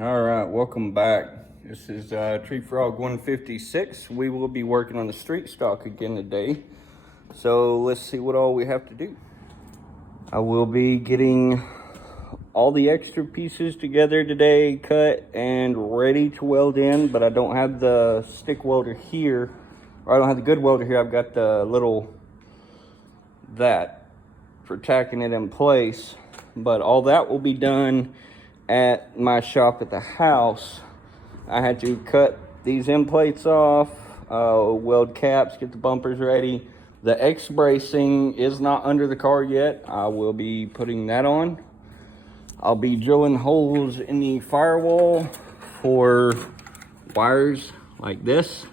All right, welcome back. This is Tree Frog 156. We will be working on the street stock again today. So let's see what all we have to do. I will be getting all the extra pieces together today, cut and ready to weld in, but I don't have the stick welder here, or I don't have the good welder here. I've got the little, that for tacking it in place, but all that will be done at my shop at the house. I had to cut these end plates off, weld caps, get the bumpers ready. The X bracing is not under the car yet. I will be putting that on. I'll be drilling holes in the firewall for wires like this,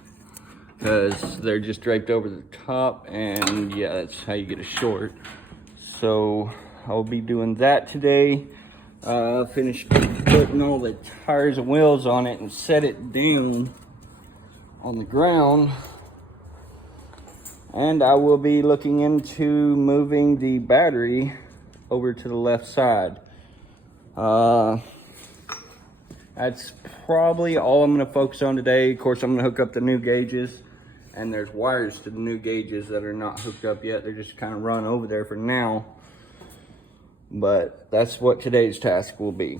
because they're just draped over the top, and yeah, that's how you get a short. So I'll be doing that today. Finish putting all the tires and wheels on it and set it down on the ground. And I will be looking into moving the battery over to the left side. That's probably all I'm going to focus on today. Of course, I'm going to hook up the new gauges, and there's wires to the new gauges that are not hooked up yet. They're just kind of run over there for now. But that's what today's task will be.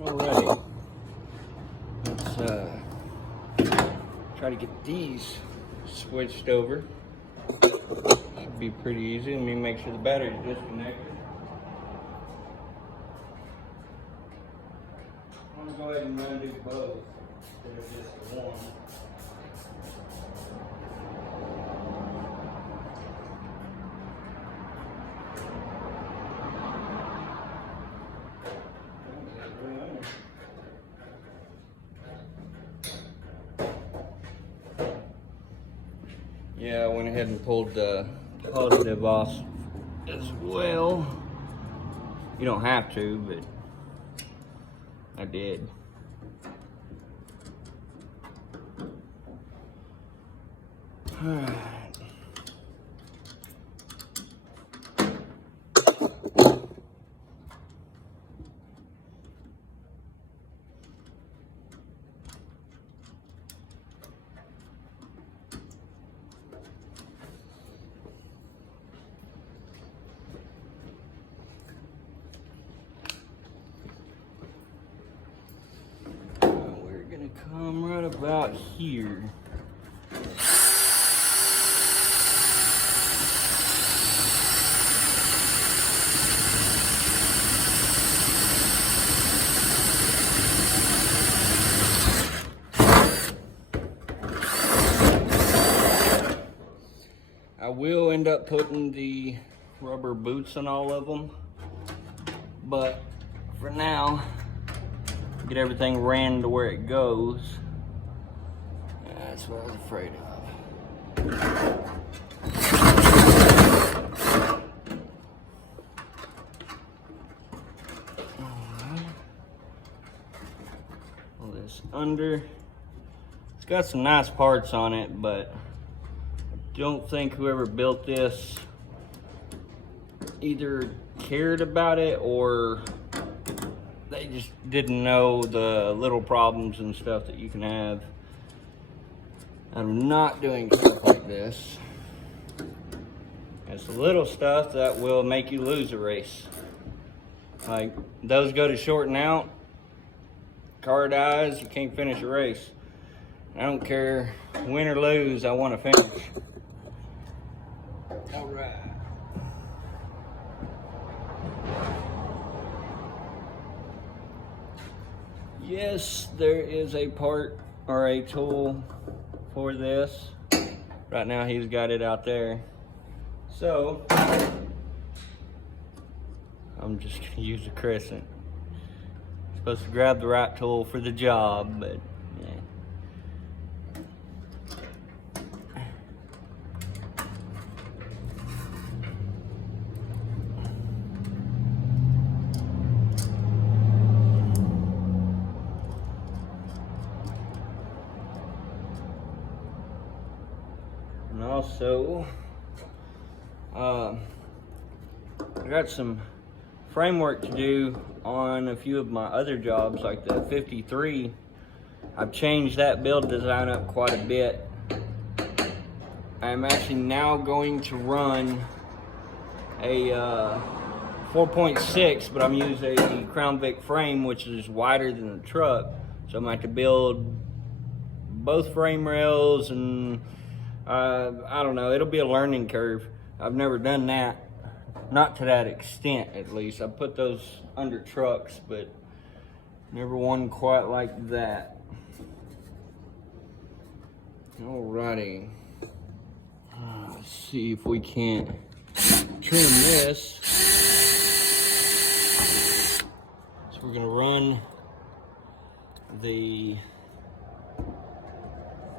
Alrighty, let's try to get these switched over. Should be pretty easy. Let me make sure the battery's disconnected. I'm gonna go ahead and undo both instead of just the one. Yeah, I went ahead and pulled the positive off as well. You don't have to, but I did. Alright. Come right about here. I will end up putting the rubber boots on all of them, but for now, get everything ran to where it goes. That's what I was afraid of. Alright. Pull this under. It's got some nice parts on it, but I don't think whoever built this either cared about it or they just didn't know the little problems and stuff that you can have out of not doing stuff like this. It's the little stuff that will make you lose a race. Like, those go to shorten out, car dies, you can't finish a race. I don't care, win or lose, I want to finish. All right. Yes, there is a part or a tool for this. Right now he's got it out there. So, I'm just gonna use a crescent. Supposed to grab the right tool for the job, but yeah. So, I got some framework to do on a few of my other jobs, like the 53. I've changed that build design up quite a bit. I'm actually now going to run a 4.6, but I'm using a Crown Vic frame, which is wider than the truck. So I'm going to have to build both frame rails, and I don't know, it'll be a learning curve. I've never done that, not to that extent at least. I put those under trucks, but never one quite like that. Alrighty, let's see if we can't trim this. So we're gonna run the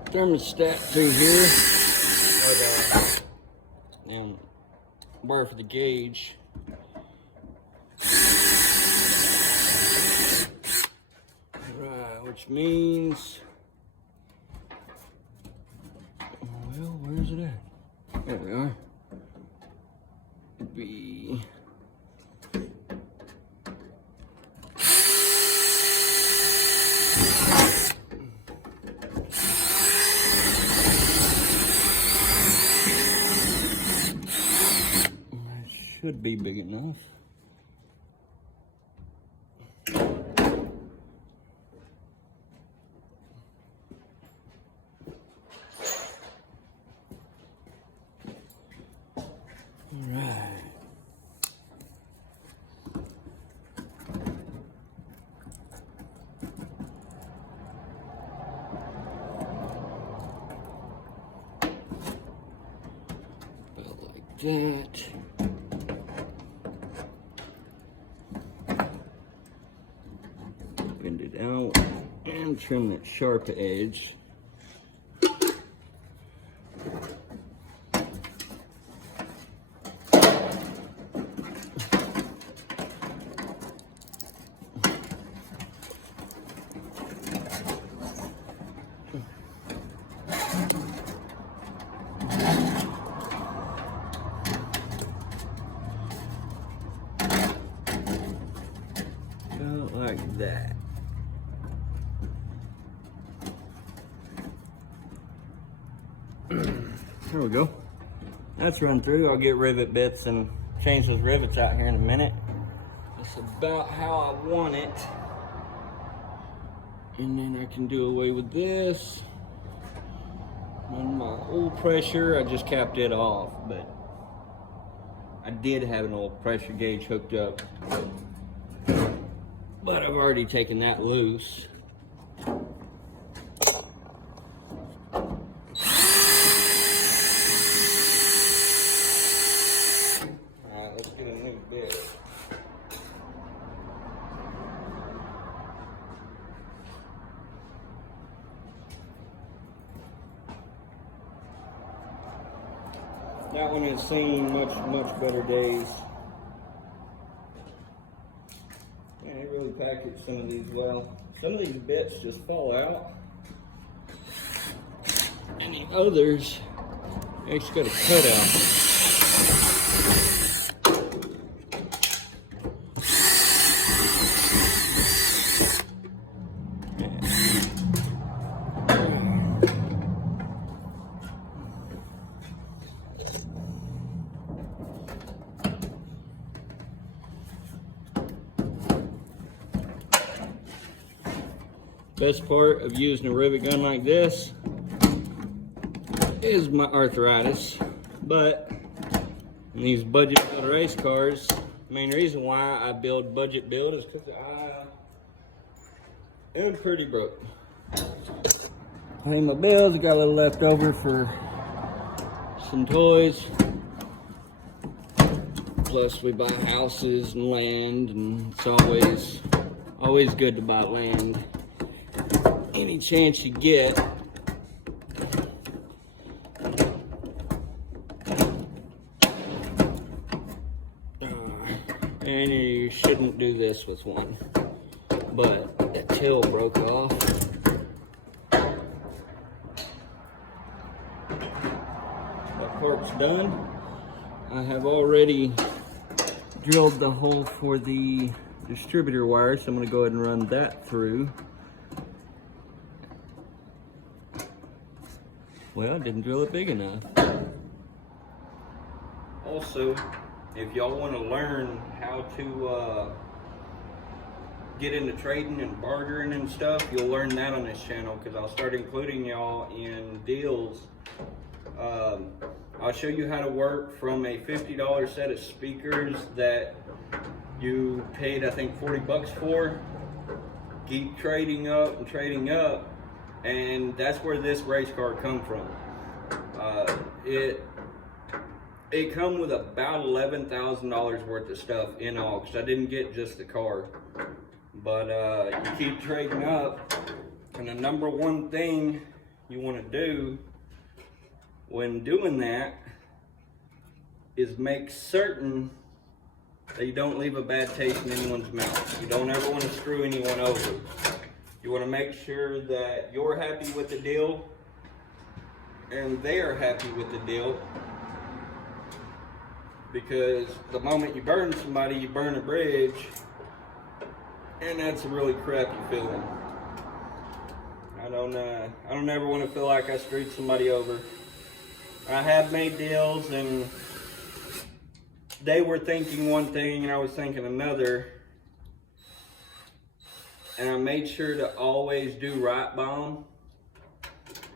thermostat through here, or the bar for the gauge. Right, which means, well, where's it at? There we are. It'd be should be big enough. All right. About like that. Bend it out and trim that sharp edge. About like that. There we go. That's run through. I'll get rivet bits and change those rivets out here in a minute. That's about how I want it. And then I can do away with this. On my oil pressure, I just capped it off, but I did have an oil pressure gauge hooked up. But I've already taken that loose. Alright, let's get a new bit. That one has seen much better days. Man, they really packaged some of these well. Some of these bits just fall out. And the others actually got a cutout. Best part of using a rivet gun like this is my arthritis, but in these budget build race cars, the main reason why I build budget build is because I am pretty broke. Paying my bills, I got a little left over for some toys. Plus we buy houses and land, and it's always good to buy land. Any chance you get. And you shouldn't do this with one. But the till broke off. But part's done. I have already drilled the hole for the distributor wire, so I'm going to go ahead and run that through. Well, I didn't drill it big enough. Also, if y'all want to learn how to get into trading and bartering and stuff, you'll learn that on this channel, because I'll start including y'all in deals. I'll show you how to work from a $50 set of speakers that you paid, I think, 40 bucks for. Keep trading up and trading up, and that's where this race car come from. It come with about $11,000 worth of stuff in all, because I didn't get just the car. But you keep trading up, and the number one thing you want to do when doing that is make certain that you don't leave a bad taste in anyone's mouth. You don't ever want to screw anyone over. You want to make sure that you're happy with the deal and they're happy with the deal, because the moment you burn somebody, you burn a bridge, and that's a really crappy feeling. I don't ever want to feel like I screwed somebody over. I have made deals and they were thinking one thing and I was thinking another, and I made sure to always do right by them.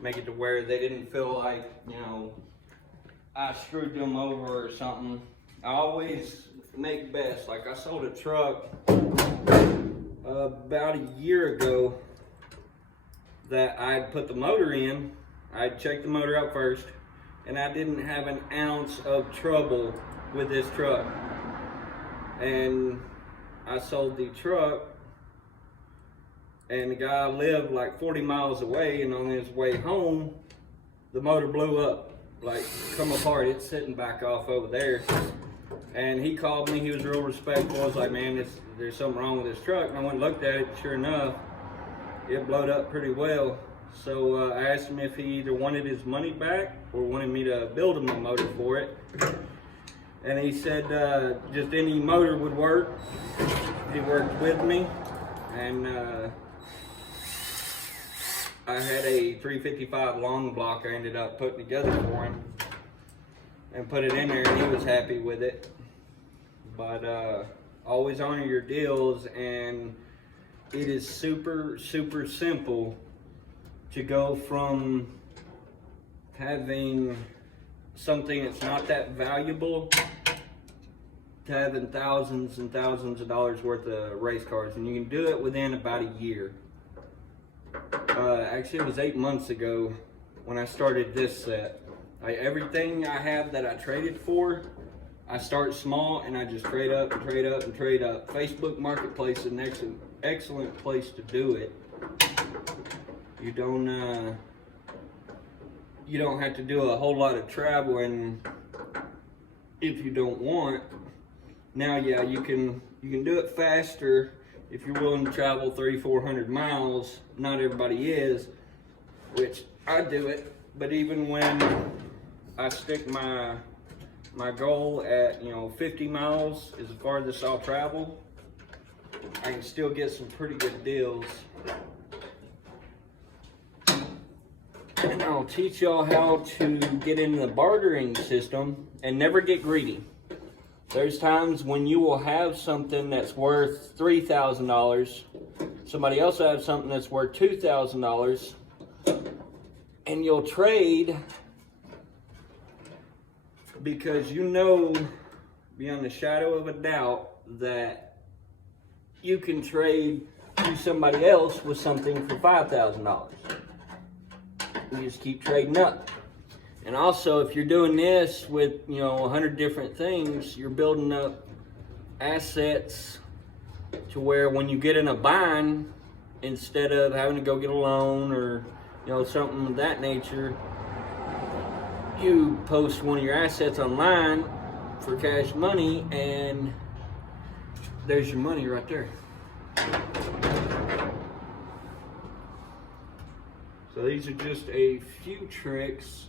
Make it to where they didn't feel like, you know, I screwed them over or something. I always make best. Like, I sold a truck about a year ago that I put the motor in. I checked the motor out first, and I didn't have an ounce of trouble with this truck. And I sold the truck, and the guy lived like 40 miles away, and on his way home, the motor blew up, like come apart. It's sitting back off over there. And he called me, he was real respectful. I was like, man, there's something wrong with this truck. And I went and looked at it, sure enough, it blowed up pretty well. So I asked him if he either wanted his money back or wanted me to build him a motor for it. And he said just any motor would work. He worked with me, and I had a 355 long block I ended up putting together for him and put it in there, and he was happy with it. But always honor your deals, and it is super, super simple to go from having something that's not that valuable to having thousands and thousands of dollars worth of race cars, and you can do it within about a year. Actually, it was 8 months ago when I started this set. Everything I have that I traded for, I start small and I just trade up and trade up and trade up. Facebook Marketplace is an excellent place to do it. You don't have to do a whole lot of traveling if you don't want. Now, yeah, you can do it faster if you're willing to travel 300-400 miles. Not everybody is, which I do it. But even when I stick my goal at 50 miles is the farthest I'll travel, I can still get some pretty good deals. And I'll teach y'all how to get into the bartering system and never get greedy. There's times when you will have something that's worth $3,000, somebody else will have something that's worth $2,000, and you'll trade because you know beyond a shadow of a doubt that you can trade to somebody else with something for $5,000. You just keep trading up. And also, if you're doing this with 100 different things, you're building up assets to where when you get in a bind, instead of having to go get a loan or something of that nature, you post one of your assets online for cash money, and there's your money right there. So these are just a few tricks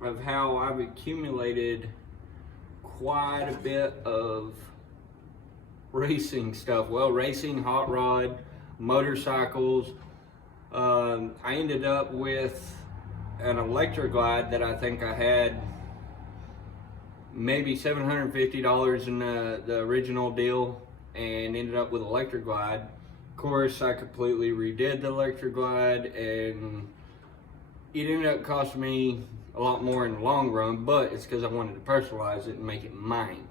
of how I've accumulated quite a bit of racing stuff. Well, racing, hot rod, motorcycles. I ended up with an Electroglide that I think I had maybe $750 in the original deal, and ended up with Electroglide. Of course, I completely redid the Electroglide, and it ended up costing me a lot more in the long run, but it's because I wanted to personalize it and make it mine.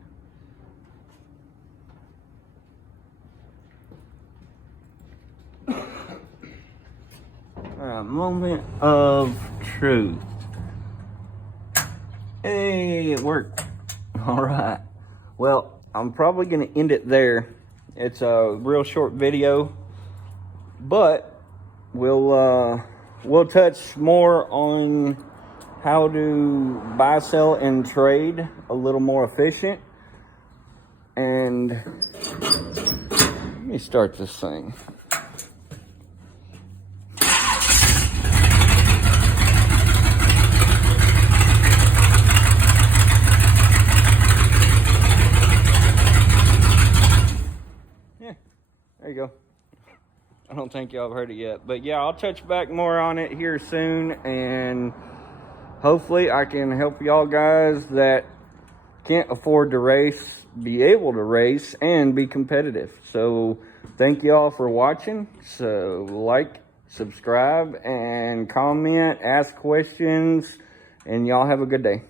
Alright, moment of truth. Hey, it worked. Alright. Well, I'm probably going to end it there. It's a real short video, but we'll touch more on how to buy, sell, and trade a little more efficient. And let me start this thing. There you go. I don't think y'all have heard it yet. But yeah, I'll touch back more on it here soon. And hopefully I can help y'all guys that can't afford to race be able to race and be competitive. So thank y'all for watching. So like, subscribe, and comment, ask questions. And y'all have a good day.